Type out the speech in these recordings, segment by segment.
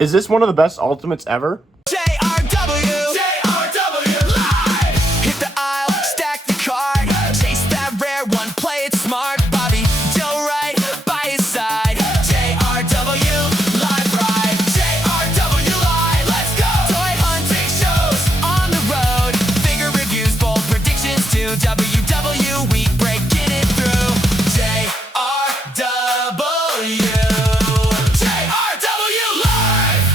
Is this one of the best Ultimates ever? JRW Live. Hit the aisle, stack the card, chase that rare one, play it smart. Bobby Joe right by his side. JRW Live Ride. JRW Live, let's go. Toy hunting shows on the road, figure reviews, bold predictions too. WW we breaking it through. JRW Live.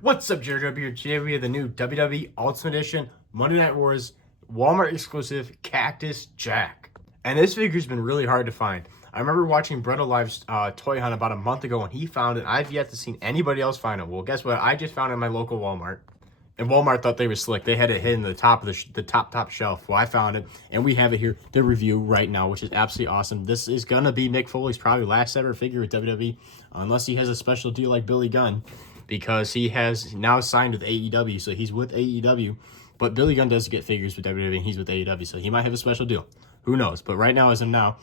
What's up, JRW here? Today we have the new WWE Ultimate Edition Monday Night Wars Walmart exclusive Cactus Jack. And this figure's been really hard to find. I remember watching Brett Alive's toy hunt about a month ago when he found it. I've yet to see anybody else find it. Well, guess what? I just found it in my local Walmart. And Walmart thought they were slick. They had it hidden in the top of the top shelf. Well, I found it, and we have it here to review right now, which is absolutely awesome. This is going to be Mick Foley's probably last ever figure with WWE, unless he has a special deal like Billy Gunn, because he has now signed with AEW, so he's with AEW. But Billy Gunn does get figures with WWE, and he's with AEW, so he might have a special deal. Who knows? But right now, as of now,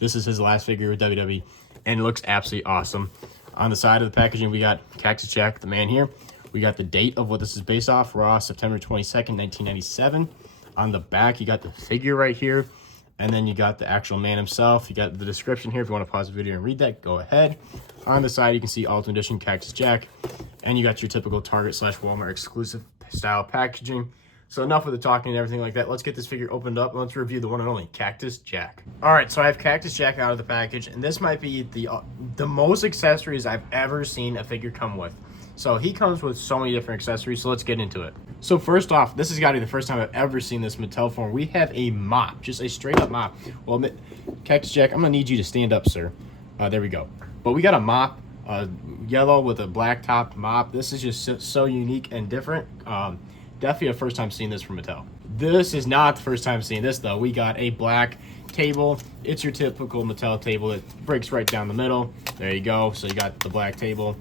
this is his last figure with WWE, and it looks absolutely awesome. On the side of the packaging, we got Cactus Jack, the man here. We got the date of what this is based off, Raw, September 22nd, 1997. On the back, you got the figure right here. And then you got the actual man himself. You got the description here. If you want to pause the video and read that, go ahead. On the side, you can see Ultimate Edition Cactus Jack. And you got your typical Target/Walmart exclusive style packaging. So enough with the talking and everything like that. Let's get this figure opened up and let's review the one and only Cactus Jack. All right, so I have Cactus Jack out of the package. And this might be the most accessories I've ever seen a figure come with. So he comes with so many different accessories, so let's get into it. So first off, this has got to be the first time I've ever seen this Mattel form. We have a mop, just a straight up mop. Well, Cactus Jack, I'm gonna need you to stand up, sir. There we go. But we got a mop, yellow with a black top mop. This is just so unique and different. Definitely a first time seeing this from Mattel. This is not the first time seeing this though. We got a black table. It's your typical Mattel table. It breaks right down the middle. There you go. So you got the black table.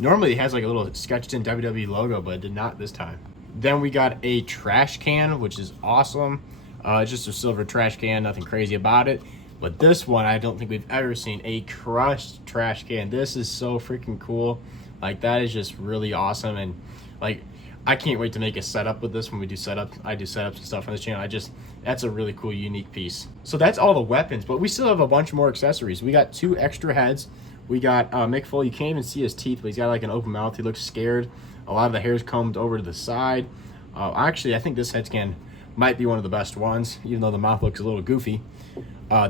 Normally it has like a little sketched in WWE logo, but it did not this time. Then we got a trash can, which is awesome. Just a silver trash can, nothing crazy about it. But this one, I don't think we've ever seen a crushed trash can. This is so freaking cool. Like, that is just really awesome. And like, I can't wait to make a setup with this when we do setups. I do setups and stuff on this channel. That's a really cool, unique piece. So that's all the weapons, but we still have a bunch more accessories. We got 2 extra heads. We got Mick Foley. You can't even see his teeth, but he's got like an open mouth. He looks scared. A lot of the hair's combed over to the side. Actually, I think this head scan might be one of the best ones, even though the mouth looks a little goofy.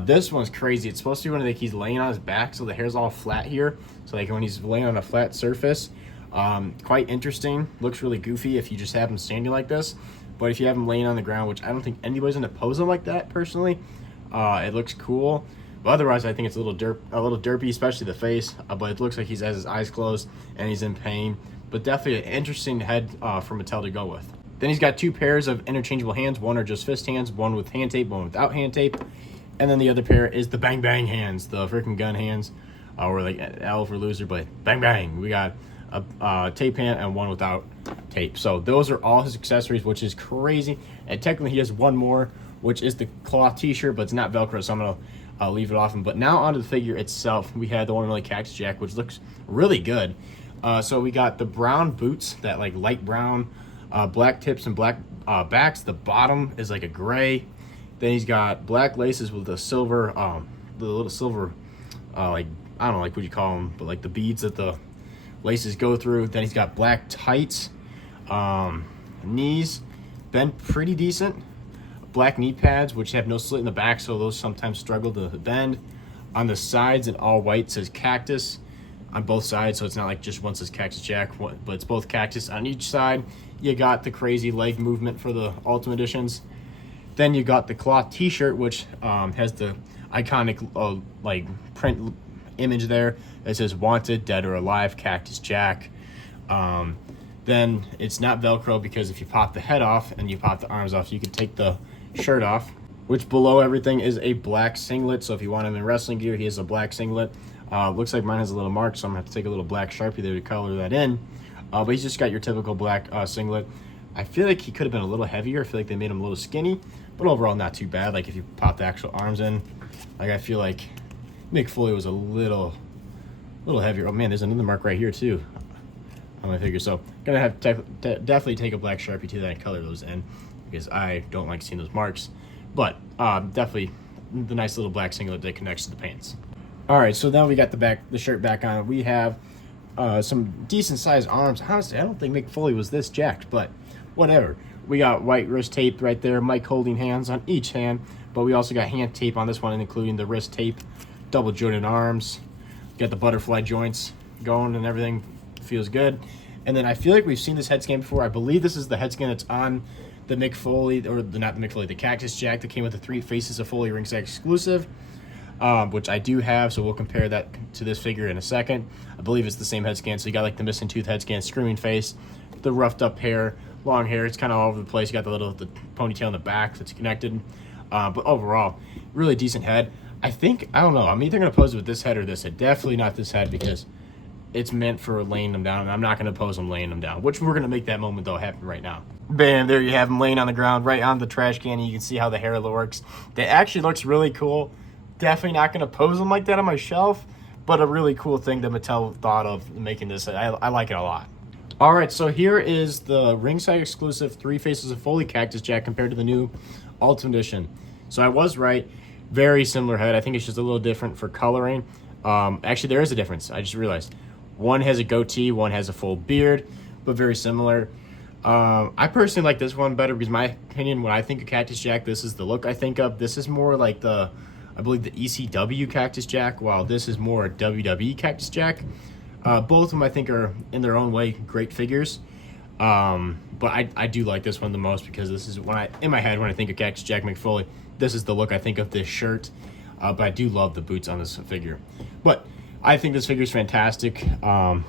This one's crazy. It's supposed to be when like he's laying on his back, so the hair's all flat here. So like when he's laying on a flat surface, quite interesting. Looks really goofy if you just have him standing like this. But if you have him laying on the ground, which I don't think anybody's gonna pose him like that personally, it looks cool. But otherwise, I think it's a little derpy, especially the face. But it looks like he has his eyes closed and he's in pain. But definitely an interesting head for Mattel to go with. Then he's got 2 pairs of interchangeable hands. One are just fist hands, one with hand tape, one without hand tape. And then the other pair is the bang bang hands, the freaking gun hands. Or like L for loser, but bang bang. We got a tape hand and one without tape. So those are all his accessories, which is crazy. And technically he has one more, which is the cloth t-shirt, but it's not Velcro, so I'm gonna leave it off him. But now onto the figure itself, we had the one and only Cactus Jack, which looks really good. So we got the brown boots, that like light brown, black tips and black backs. The bottom is like a gray. Then he's got black laces with the silver, the little silver, like, I don't know, like what you call them, but like the beads that the laces go through. Then he's got black tights, knees bent pretty decent. Black knee pads, which have no slit in the back, so those sometimes struggle to bend. On the sides, in all white, says Cactus on both sides, so it's not like just one says Cactus Jack, but it's both Cactus on each side. You got the crazy leg movement for the Ultimate Editions. Then you got the cloth t-shirt, which has the iconic like print image there. It says Wanted, Dead or Alive, Cactus Jack. Then it's not Velcro, because if you pop the head off and you pop the arms off, you can take the shirt off, which below everything is a black singlet. So if you want him in wrestling gear, he has a black singlet. Looks like mine has a little mark, so I'm gonna have to take a little black Sharpie there to color that in. But he's just got your typical black singlet. I feel like he could have been a little heavier. I feel like they made him a little skinny, but overall not too bad. Like if you pop the actual arms in, like I feel like Mick Foley was a little A little heavier. Oh man, there's another mark right here too on my figure. So gonna have to definitely take a black Sharpie to that and color those in, because I don't like seeing those marks. But definitely the nice little black singlet that connects to the pants. All right, so now we got the shirt back on. We have some decent sized arms. Honestly, I don't think Mick Foley was this jacked, but whatever. We got white wrist tape right there, Mike holding hands on each hand, but we also got hand tape on this one, including the wrist tape, double jointed arms. Got the butterfly joints going and everything feels good. And then I feel like we've seen this head scan before. I believe this is the head scan that's on the Mick Foley, or not the Mick Foley, the Cactus Jack that came with the 3 Faces of Foley ringside exclusive, which I do have, so we'll compare that to this figure in a second. I believe it's the same head scan, so you got like the missing tooth head scan, screaming face, the roughed up hair, long hair. It's kind of all over the place. You got the ponytail in the back that's connected. But overall, really decent head. I don't know, I'm either going to pose it with this head or this head. Definitely not this head, because it's meant for laying them down, and I'm not going to pose them laying them down, which we're going to make that moment, though, happen right now. Bam, there you have them laying on the ground right on the trash can, and you can see how the hair works. That actually looks really cool. Definitely not going to pose them like that on my shelf, but a really cool thing that Mattel thought of making this. I like it a lot. All right, so here is the ringside exclusive 3 Faces of Foley Cactus Jack compared to the new Ultimate Edition. So I was right. Very similar head. I think it's just a little different for coloring. Actually, there is a difference. I just realized. One has a goatee, one has a full beard, but very similar. I personally like this one better because, in my opinion, when I think of Cactus Jack, this is the look I think of. This is more like I believe the ECW Cactus Jack, while this is more a WWE Cactus Jack. Both of them, I think, are in their own way great figures. But I do like this one the most because this is in my head when I think of Cactus Jack Mick Foley, this is the look I think of this shirt. But I do love the boots on this figure. But I think this figure is fantastic. I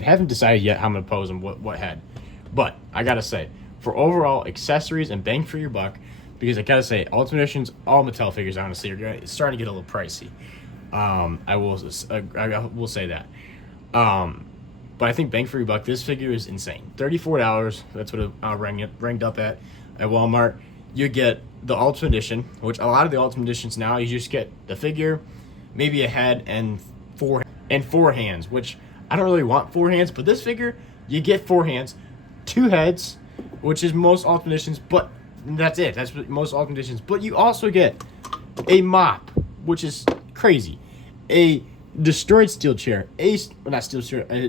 haven't decided yet how I'm going to pose them, what head. But I got to say, for overall accessories and bang for your buck, because I got to say, Ultimate Editions, all Mattel figures, honestly, are starting to get a little pricey. I will say that. But I think bang for your buck, this figure is insane. $34, that's what it ranked up at Walmart. You get the Ultimate Edition, which a lot of the Ultimate Editions now, you just get the figure, maybe a head, and four hands, which I don't really want 4 hands, but this figure, you get 4 hands, 2 heads, which is most Ultimate Editions, but that's it. That's what most Ultimate Editions. But you also get a mop, which is crazy, a destroyed steel chair, a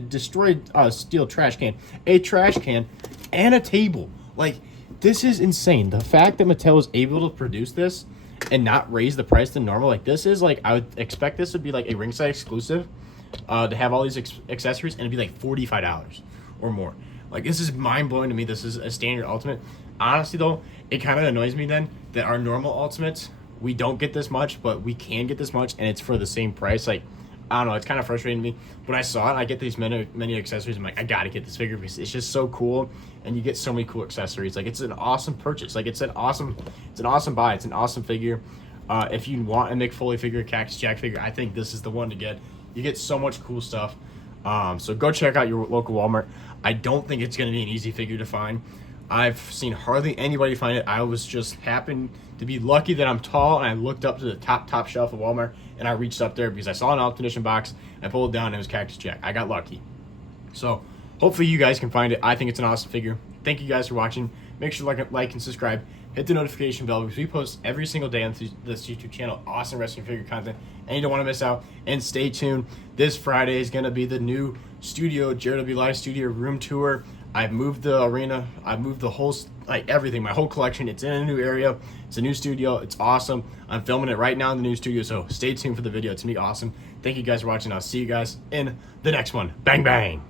destroyed steel trash can, a trash can, and a table. Like, this is insane. The fact that Mattel was able to produce this and not raise the price to normal, like, this is like, I would expect this would be like a ringside exclusive, to have all these accessories, and it'd be like $45 or more. Like, this is mind-blowing to me. This is a standard Ultimate. Honestly, though, it kind of annoys me then that our normal Ultimates, we don't get this much, but we can get this much, and it's for the same price. Like, I don't know, it's kind of frustrating to me. When I saw it, I get these many accessories, I'm like, I gotta get this figure because it's just so cool, and you get so many cool accessories. Like, it's an awesome purchase. Like, it's an awesome buy. It's an awesome figure. If you want a Mick Foley figure, a Cactus Jack figure, I think this is the one to get. You get so much cool stuff. So go check out your local Walmart. I don't think it's going to be an easy figure to find. I've seen hardly anybody find it. I was just happened to be lucky that I'm tall, and I looked up to the top shelf of Walmart, and I reached up there because I saw an Ultimate Edition box. I pulled it down, and it was Cactus Jack. I got lucky. So hopefully you guys can find it. I think it's an awesome figure. Thank you guys for watching. Make sure to like and subscribe. Hit the notification bell because we post every single day on this YouTube channel awesome wrestling figure content, and you don't want to miss out. And stay tuned. This Friday is going to be the new studio, JW Live Studio room tour. I've moved the arena. I've moved the whole, like, everything, my whole collection. It's in a new area. It's a new studio. It's awesome. I'm filming it right now in the new studio, so stay tuned for the video. It's going to be awesome. Thank you guys for watching. I'll see you guys in the next one. Bang, bang.